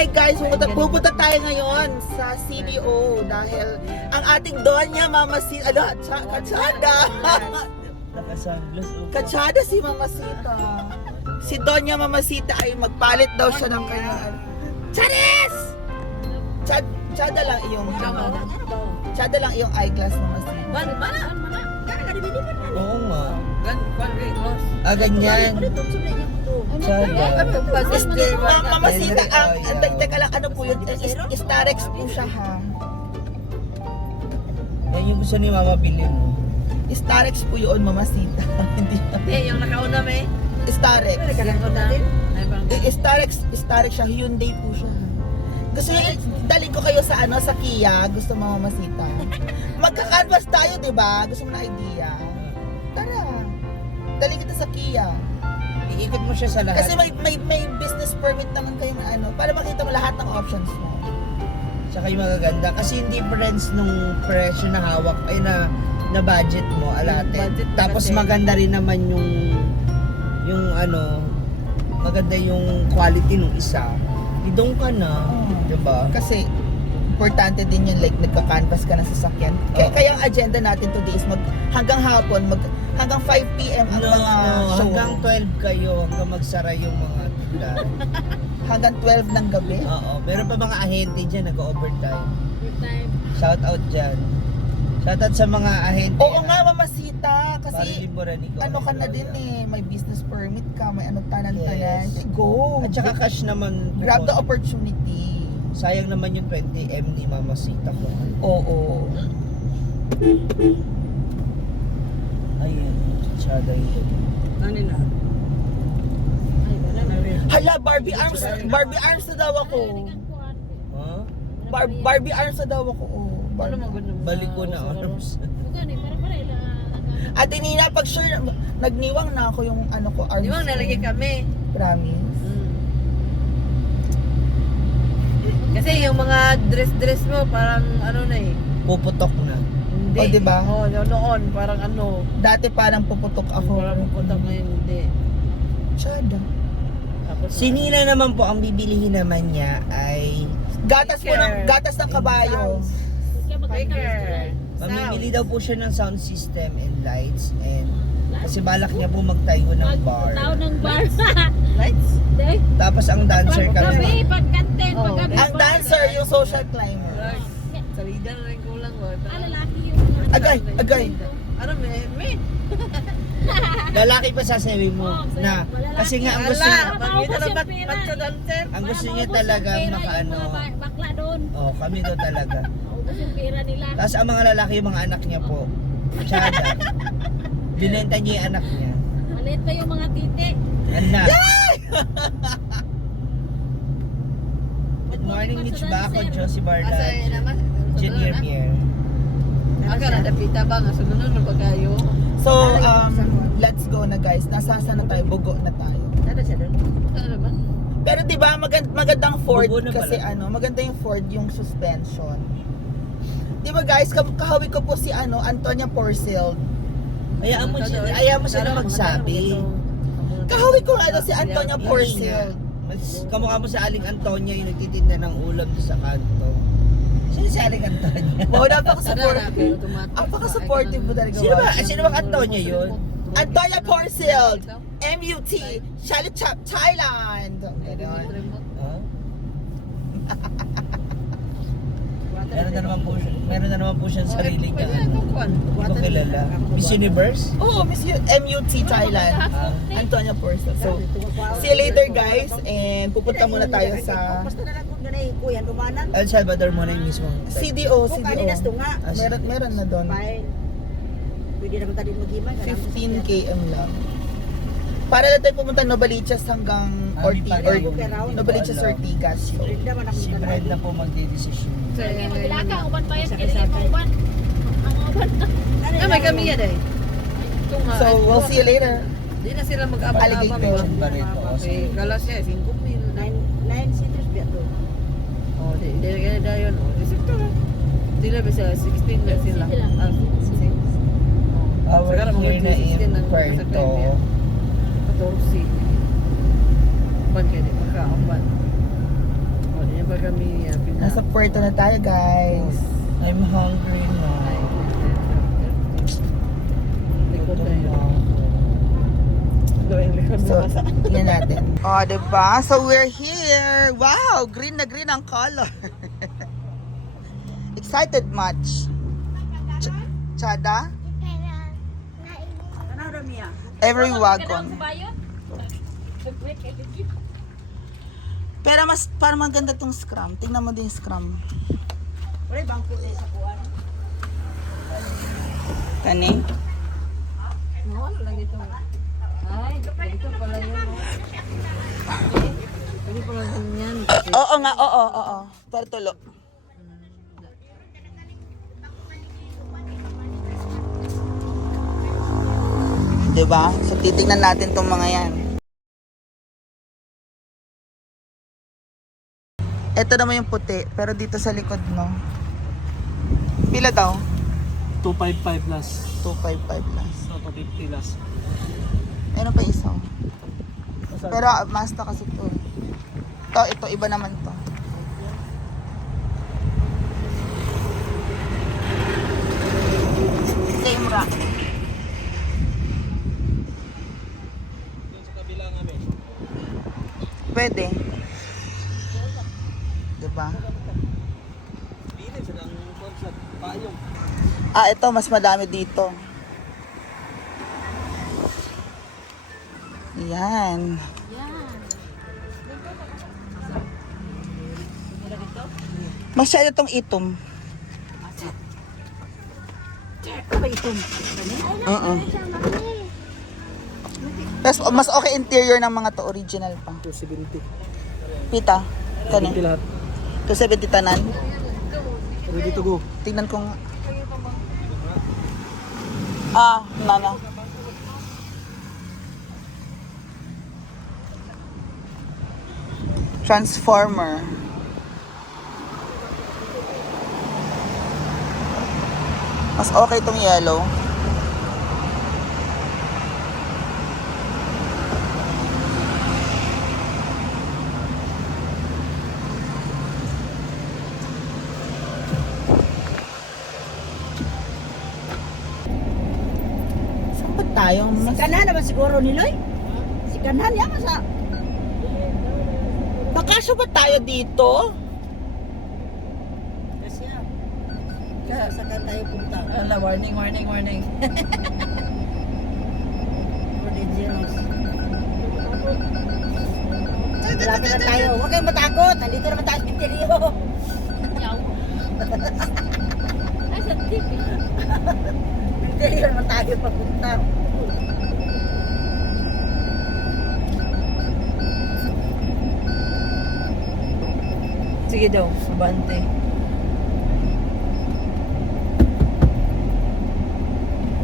Hi guys, pupunta tayo ngayon sa CDO dahil ang ating Donya Mamacita, Kachada. Kachada si Mamacita. Si Donya Mamacita ay magpalit daw siya ng kanyang Charis! Chada lang iyong eyeglass Mamacita. Oo nga. Ganyan. Mamacita, teka lang, ano po yun? Starex po siya ha. Yan yung gusto ni Mama bilhin mo. Starex po yun, Mamacita. Hindi. Yung nakauna may. Starex. Starex. Starex siya, Hyundai po siya. Gusto niya, dalhin ko kayo sa sa Kia, gusto mo Mamacita. Magka-canvas tayo, di ba? Gusto mo na idea? Tara. Dalhin kita sa Kia. Iikot mo siya sa lahat. Kasi may business permit naman kayo na para makita mo lahat ng options mo. Tsaka yung magaganda. Kasi yung difference nung presyo na hawak ay na budget mo, alate. Budget Tapos alate. maganda rin naman yung maganda yung quality nung isa. Idong ka na, diba? Kasi importante din yun, like nagka-canvas ka ng sasakyan. Kaya ang agenda natin today is hanggang hapon, hanggang 5 PM ang mga show. Hanggang 12 kayo, hanggang magsara yung mga tula. Hanggang 12 ng gabi. Oo, meron pa mga ahente dyan, nag-overtime. Shout out dyan. Shout out sa mga ahente. Oo nga, Mamacita. Kasi ano ka na din may business permit ka, may tanan-tanan. Yes. Go! At saka cash naman. Grab the opportunity. Sayang naman yung 20M ni Mamacita ko. Oo. Ayun, tsada ito. Ano na? Hala, Barbie arms na daw ako. Ha? Barbie arms na daw ako. Ano maganda mo? Balik ko na arms. Ate Nina, pag sure, nagniwang na ako yung ko, arms. Di ba nalagay kami? Promise. Kasi yung mga dress mo parang ano na eh. Puputok na. Hindi. O, diba? Oo, noon parang ano. Dati parang puputok ako. Parang pupunta ngayon hindi. Tsada. Tapos Si Nina naman po, ang bibilihin naman niya ay Gatas ng kabayo. Baker. mamimili daw po siya ng sound system and lights and kasi balak niya po magtayo ng bar. Tao ng bar. Lights? Tapos ang dancer Paggabi, kami. pagkanten, Oh, paggabi. Ang dancer, yung social climber. Sa leader na rin kulang mo. Lalaki yung Agay. Ano may? Lalaki pa sasabihin mo na kasi nga ang gusto niya, Pagkita na ba't sa dancer? ang gusto niya talaga makaano. Bakla doon. Oh, kami daw talaga. Maubos yung pera nila. Tapos ang mga lalaki, yung mga anak niya po. Tsada. Binenta niya yung anak niya. Malit pa yung mga titi. Anak. Good morning, Mitch Baco, Josie Barla, Asay naman. Junior Mier. Aka na dapita ba nga sunod na pagkayo. So, let's go na guys. Nasasa na tayo, bugo na tayo. Ano siya doon? Ano ba? Pero 'di ba magandang Ford Bugo na kasi pala. maganda yung Ford yung suspension. 'Di ba guys, kahawi ko po si Antonia Porcel. Hayaan mo sila magsabi. Kahawi ko nga si Antonia Porcel. Mas kamukha mo sa Aling Antonia yung nagtitinda ng ulam sa kanto. Sino si Aling Antonia? Wow, napaka-supportive. Apaka-supportive mo talaga. Sino ba? Wow. Sino bang Antonia yun? Antonia Porcel, MUT, Chalichap, Thailand. Ganon. Ha? Meron na naman po siyang sariling Hindi ko kilala. Miss Universe? Oh, MUT, Thailand. Antonia Porcel. So, see you later guys. And pupunta muna tayo sa Basta na lang kung ganay kuya dumanan. El Salvador muna yung mismo. CDO. Kung kanilas to nga. Meron na doon. Fine. Pwede naman tayo mag-iman. 15 km lang. Para lang tayo pumunta Novaliches hanggang Novaliches Ortigas. So, Brenda man ako Si Brenda po magdidesisyon. Kaya magbilaka, uban pa yan. Kaya mo uban. Ang uban. May kami yan eh. so we'll see you later. Di na sila mag-abang-abang. Alligator. Barito. Okay, galas siya, 5,000. 9 seaters biya to. Oh, di na kaya yun. Resipto lang. Sila bisa 16 na sila. Sila. 16. Our here na in Puerto. 14. Ban kayo di magkaaban. O, di pa kami Nasa puerto na tayo, guys. I'm hungry na. Likod tayo. Likod So, tingnan natin. Oh, diba? So, we're here. Wow, green na green ang color. Excited much? Chada? Ano Ramia? Every wagon. Pero mas para maganda tong scrum. Tingnan mo din yung scrum. Wala bangko na sa kuan. Kani? Wala lang ito. Ay, ito pala yun. Pwede pala ganyan. Oo nga, oo. Pero tulo. Diba? So titignan natin tong mga yan. Ito naman yung puti, pero dito sa likod, no? Pila daw? 255 plus. 255 plus. So, 250 plus. Meron pa isa. Oh. Pero Mazda kasi to. Ito, iba naman to. Same rack. Pwede. Diba? Ito, mas madami dito. Yan. Masyado tong itom. Ano ba ito? Mas, mas okay interior ng mga to, original pa. 270. Pita. Kani. lahat. 270 tanan. Ready to go. Tingnan ko nga. Nana. Transformer. Mas okay itong yellow. Saan ba tayo? Si Kanan naman siguro ni Loy. Si Kanan yaman sa Bakasyo ba tayo dito? Kasya. Sa kan tayo punta. Ala, warning. Ridiculous. Malapit na tayo. Huwag kayong matakot. Nandito naman tayo sa interior. Ay, sa TV. Interior naman tayo papunta. Sige daw, abante.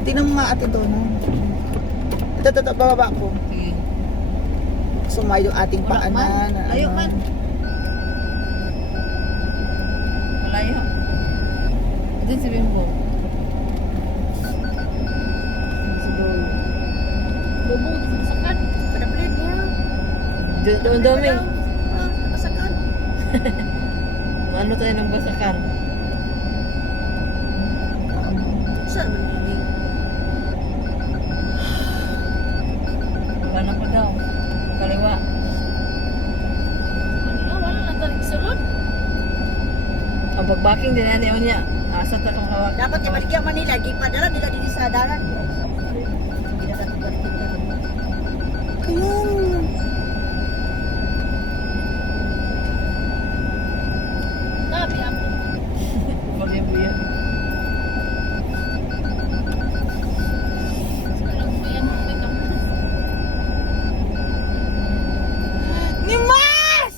Tingnan mo nga ate doon. Ito, bababa ko. Sige. Sumayo yung ating paanan. Ayaw man. Malayo. Ito si Bimbo. Bubong sa sakan. Padaplin mo. Doon dami. Masakan. Ano tayo ng basakan? Saan man dinig? Wala pa daw. Kaliwa. Wala na tayo sulod. Ang pagbaking din na niya. Asa ta kang hawak. Dapat ibaligyan man nila. Di padala nila dito sa dalan. Hindi na natin balikin dalan. Ayun. Tabi ako. Bagay mo yan. Walang bayan mo may kamas. Nimas!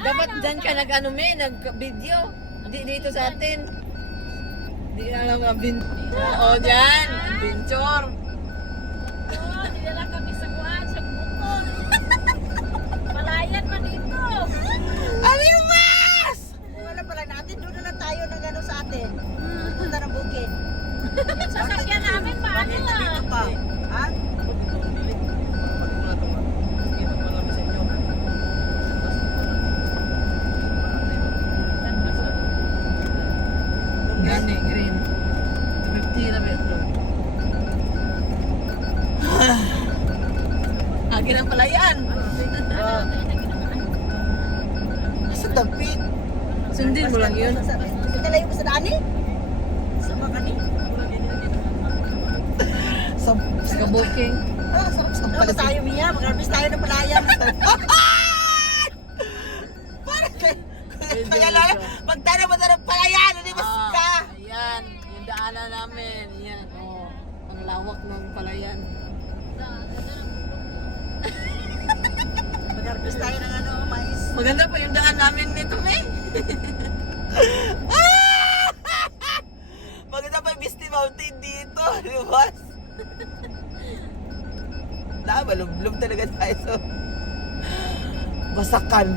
Dapat dyan ka nag-ano nag-video. Di dito sa atin. Di alam ang Oo, dyan. Adventure. Oh, dinala kami sa kuhaan, sa bukol. Palayan man dito. Alimas! Wala pala natin. Doon na lang tayo ng ano sa atin. Punta ng bukid. Yung sasakyan namin, paano Bakit na? dito pa? Ha? Ginapalayan. Oh. Sa tapit. Sundin mo lang yun. Kita layo ko sa dani. Sama ka ni. Sa Ka-booking. sarap sa Ano palit. tayo Mia? Mag-harvest tayo ng palayan. Kaya lala, magtanong mo ng palayan, hindi mas ka. Ayan, yung daanan namin. Yan, oh. Ang lawak ng palayan. Mag-harvest tayo ng ano, mais. Maganda pa yung daan namin nito, May. Maganda pa yung Misty Mountain dito, lumos. Malumlum talaga tayo sa basakan.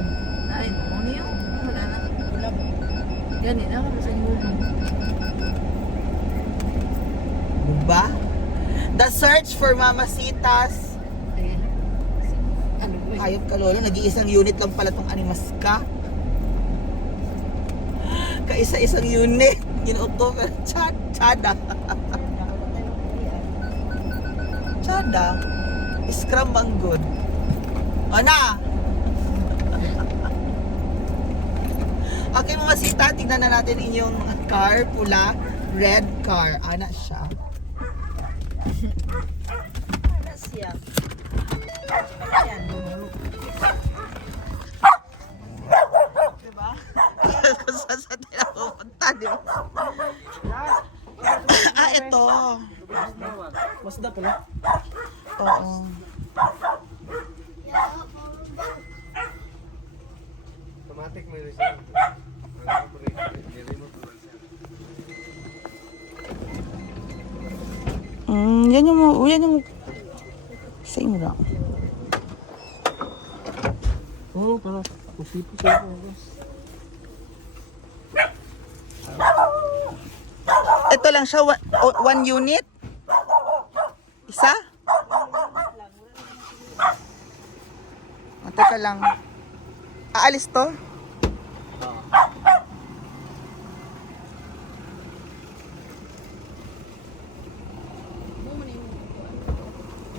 Ay, ano yun? Wala na. Yan, yun ako sa inyo. Diba? The search for Mamasitas. Ayan. Ano ba? Hayop ka lolo, nag-iisang unit lang pala tong Animasca. Kaisa-isang unit. Ginuto ka. Chada. Chada. Scrum manggod. O na! Okay mga sita, tignan na natin inyong car, pula, red car. Ana siya. Ano siya? Palayan. Diba? Kung saan sa tinapupunta, diba? Ito. Masda pala. Oo. Automatic may reserve. Yan yung same lang. Oo, pero pusipo siya po. Ito lang siya, one unit? Isa? Teka lang. Aalis to?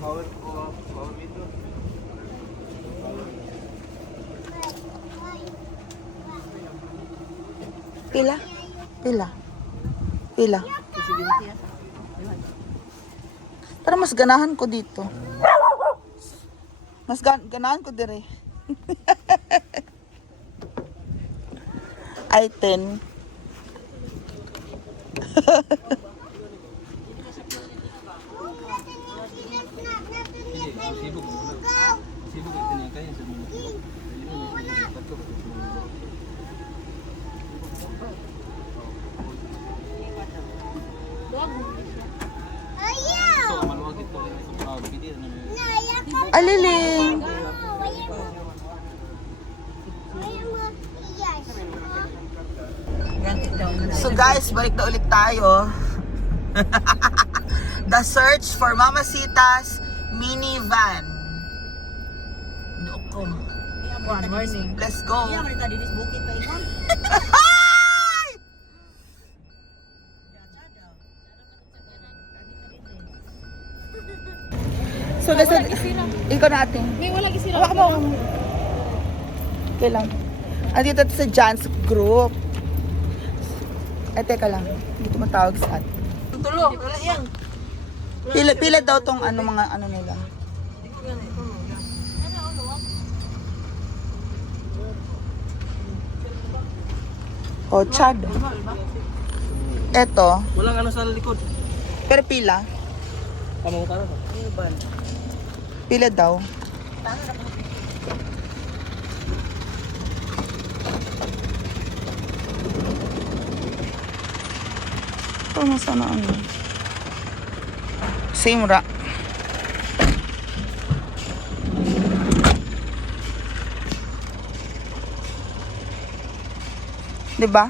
Power meter. Pila? Pila? Pero mas ganahan ko dito. Mas ganahan ko dire. Ay, 10. Aliling. So guys, balik na ulit tayo. The search for Mamasitas minivan. Nukom. One morning. Let's go. Iya, mereka di bukit pa ingon. So guys, ikaw na ating. May wala gisira. Hawak mo. Okay lang. Andito tayo sa Jan's Group. Ay, teka lang. Dito matawag sa atin. Tulo, wala yan. Pila daw tong ano mga ano nila. Oh, Chad. Eto. Walang ano sa likod. Pero pila? Pamang ka na ba? Pila daw. Ito, nasa na ano? Same ra. Diba?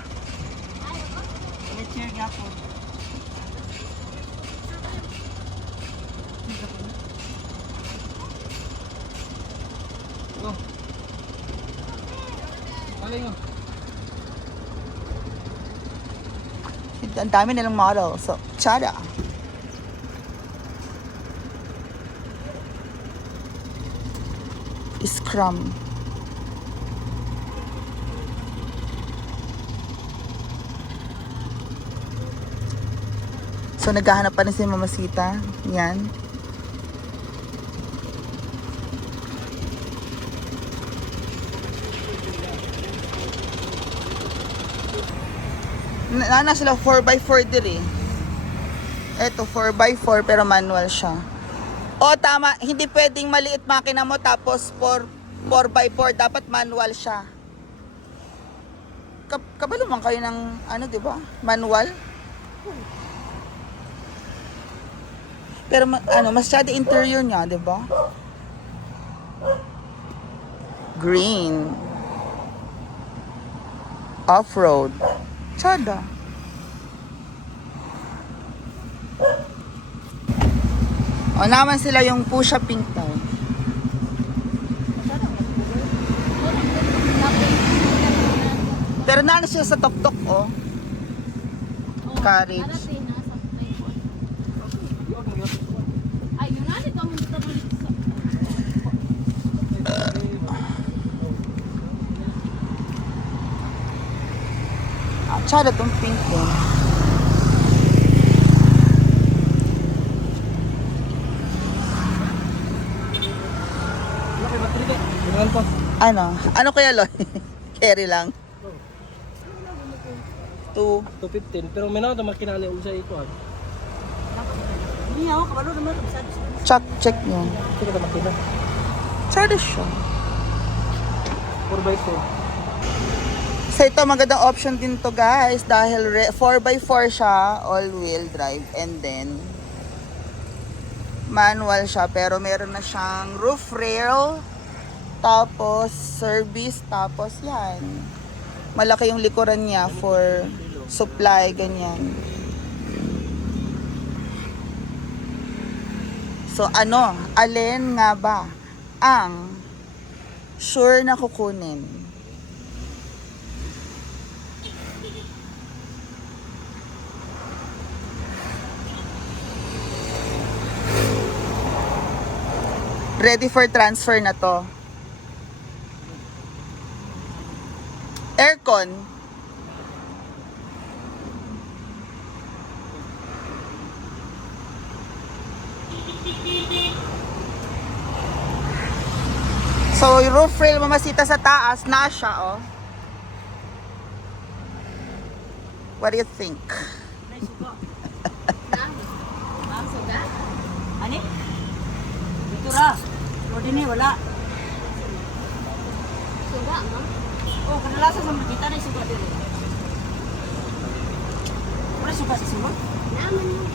Ang dami nilang model. So, Chada. Scrum. So, naghahanap pa rin si Mamasita. Yan. Nana sila 4x4 diri. Eto 4x4 pero manual siya. O tama, hindi pwedeng maliit makina mo tapos 4x4 dapat manual siya. Kabalo man kayo ng ano, 'di ba? Manual. Pero ano, masyado interior niya, 'di ba? Green. Off-road. Tsada. O naman sila yung Pusha Pink Town. Pero naano siya sa tuktok, oh. Carriage. Ay, yun na, dito mo dito mo dito sa... Tsada tong pink din. Ano kaya Loy? Carry lang. 215 pero may na makinali usa iko. Hindi ako, kabalo naman. Check nyo. Kaya ka makina. Tsada siya. 4x4. So ito magandang option din to guys dahil 4x4 siya, all-wheel drive, and then manual siya pero meron na siyang roof rail, tapos service, tapos yan. Malaki yung likuran niya for supply, ganyan. So ano, alin nga ba ang sure na kukunin? Ready for transfer na to. Aircon. So, yung roof rail Mamasita sa taas, na siya, oh. What do you think? Ma'am, suga? Ani? Ito ra. Rodin ni wala. Suga, ma'am? Oh, kadalasan sa makita na suga dito. Wala suga sa suga? Naman mo.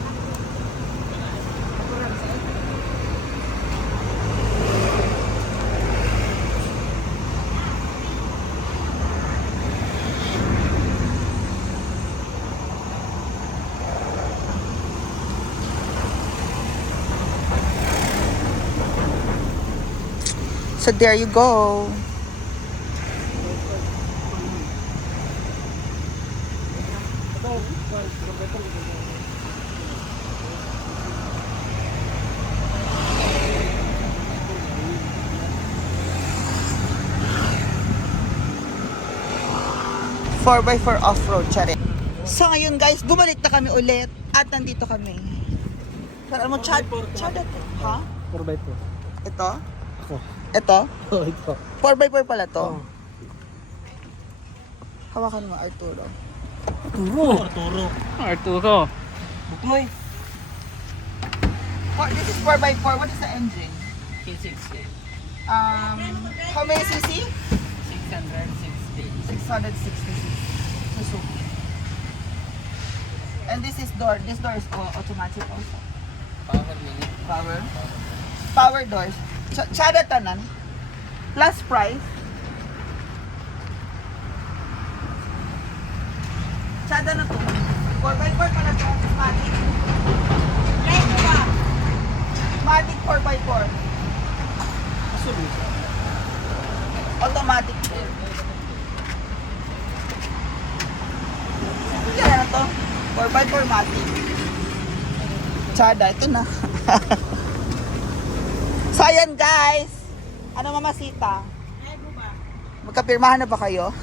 So, there you go. Four by 4 off-road, tsare. So ngayon guys, bumalik na kami ulit at nandito kami. Pero mo chada to, ha? 4x4. Ito? Ako. Ito? Oh, ito. 4x4 pala to. Oh. Hawakan mo, Arturo. Arturo. Buknoy. This is 4x4. What is the engine? K60. How many cc? 660. 666. Suzuki. And this door is automatic also. Power minute. Power doors. Tsada tanan. Plus price. Tsada na to. 4x4 pala to. Matic. Right ba? Matic 4x4. Automatic din. Kaya na to. 4x4 Matic. Tsada. Ito na. So ayan guys. Ano mamasita? Ay, ba? Magkapirmahan na ba kayo?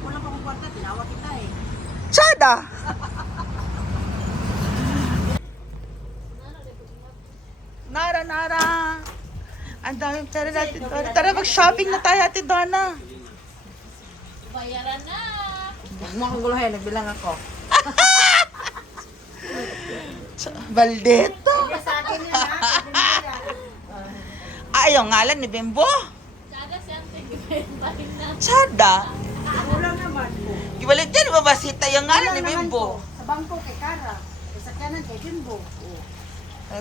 Wala pa kong kwarta, tinawa kita eh. Chada! Nara! Ang daming pera natin, Donna. Tara, mag-shopping na tayo, Ate Donna. Bayaran na. Huwag mo akong guluhin, nagbilang ako. Baldeta. Sa akin yan ha. Ayaw ngalan ni Bimbo. Sada siyang tigibentahin na. Chada. Wala naman po. Ibalik dyan, babasita yung ngalan ni Bimbo. Sa bangko kay Kara. Sa sakyanan kay Bimbo.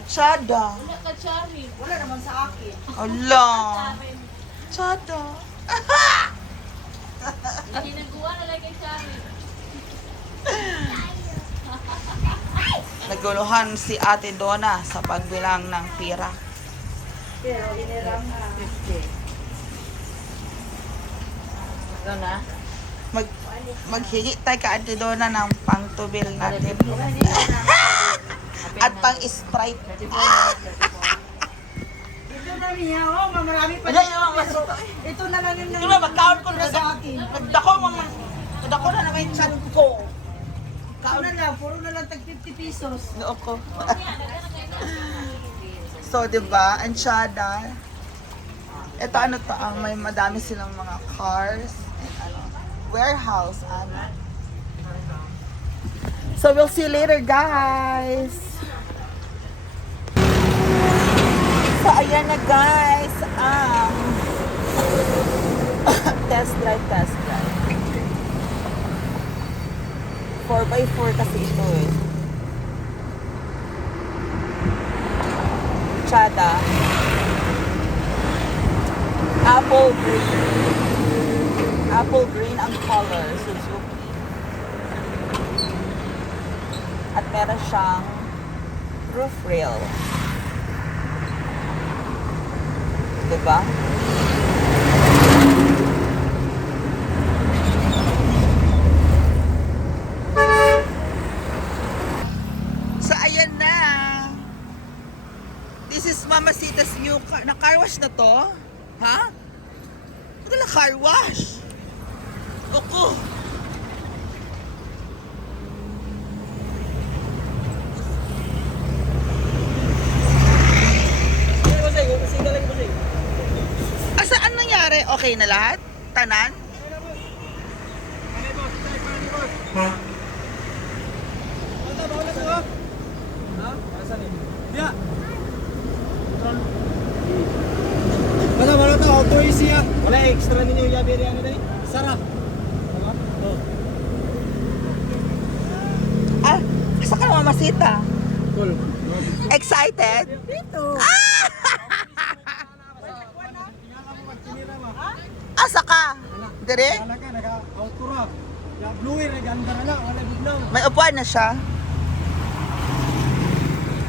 Chada. Wala ka, Chari. Wala naman sa akin. Ala. Charin. Chada. Ginagawa na lang kay Chari. Naguluhan si Ate Donna sa pagbilang ng pira. Pero iniram na. 50. Ito na. Maghingi tayo ka Ate Donna ng pangtubil natin. At pang-sprite. Ito na niya, oh, marami pa. Ano yung maso? Ito na lang yung Di ba, magkaon ko na sa akin. Nagdako na naman yung chan ko. Ito na lang, puro na lang tag 50 pesos. Noo ko. So, di ba, ansyada. Ito ano to, may madami silang mga cars. And ano, warehouse. Ano. So, we'll see you later, guys. So, ayan na, guys. Test drive. 4x4 kasi ito eh. Chada. Apple green ang color, Suzuki. At meron siyang roof rail. Diba? So, ayan na. This is Mamasita's new car. Na-car wash na to? Ha? Ito na car wash. Oku. Saan nangyari? Okay na lahat? Tanan? Mana to auto easy ya. Wala extra ninyo yabi ano dali. Sarap. Oh. Ah, asa ka Mamasita? Cool. Excited? Dito. Asa ka? Dire? Wala ka naga auto ra. Ya bluer ganda na wala bignaw. May upuan na siya.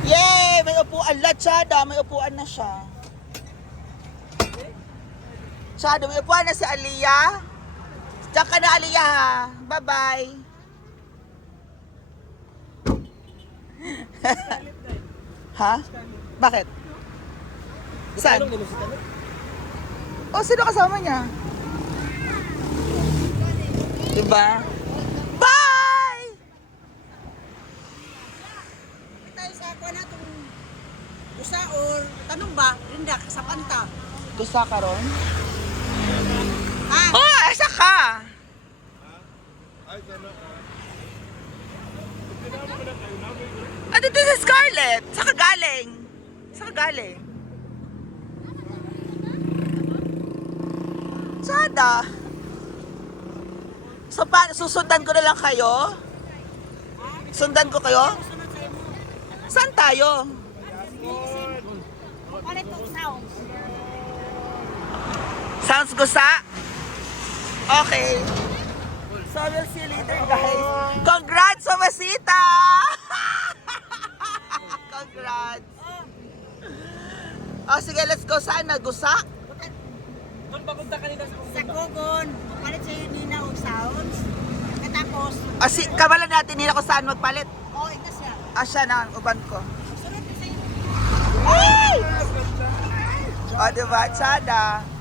Yay! May upuan. Chada, may upuan na siya. Chada, may upuan na si Aliyah. Diyan ka na, Aliyah, ha? Bye-bye. Ha? Bakit? Saan? Oh, sino kasama niya? Diba? Bye! Tayo sa ako na itong usa or tanong ba? Rinda, sa panta. Gusto ka ron? Ah, Oh, asa ka? Ano to si Scarlett? Saan ka galing? Saan ka galing? Sada. So, susundan ko na lang kayo? Sundan ko kayo? sunod sa imo. Saan tayo? Ano itong sounds? Sounds gusa? Okay. So, we'll see you later, guys. Congrats, Mamasita! Congrats. Oh, sige, let's go. Saan na? Gusa? Sa Kogon, palit sa iyo nina og sounds. Katapos, Ah, kabalan natin nila kung saan magpalit. oh, ito siya. Ah, siya na, ang uban ko. Sunod ko sa iyo. Ay! O, O, diba? Tsada.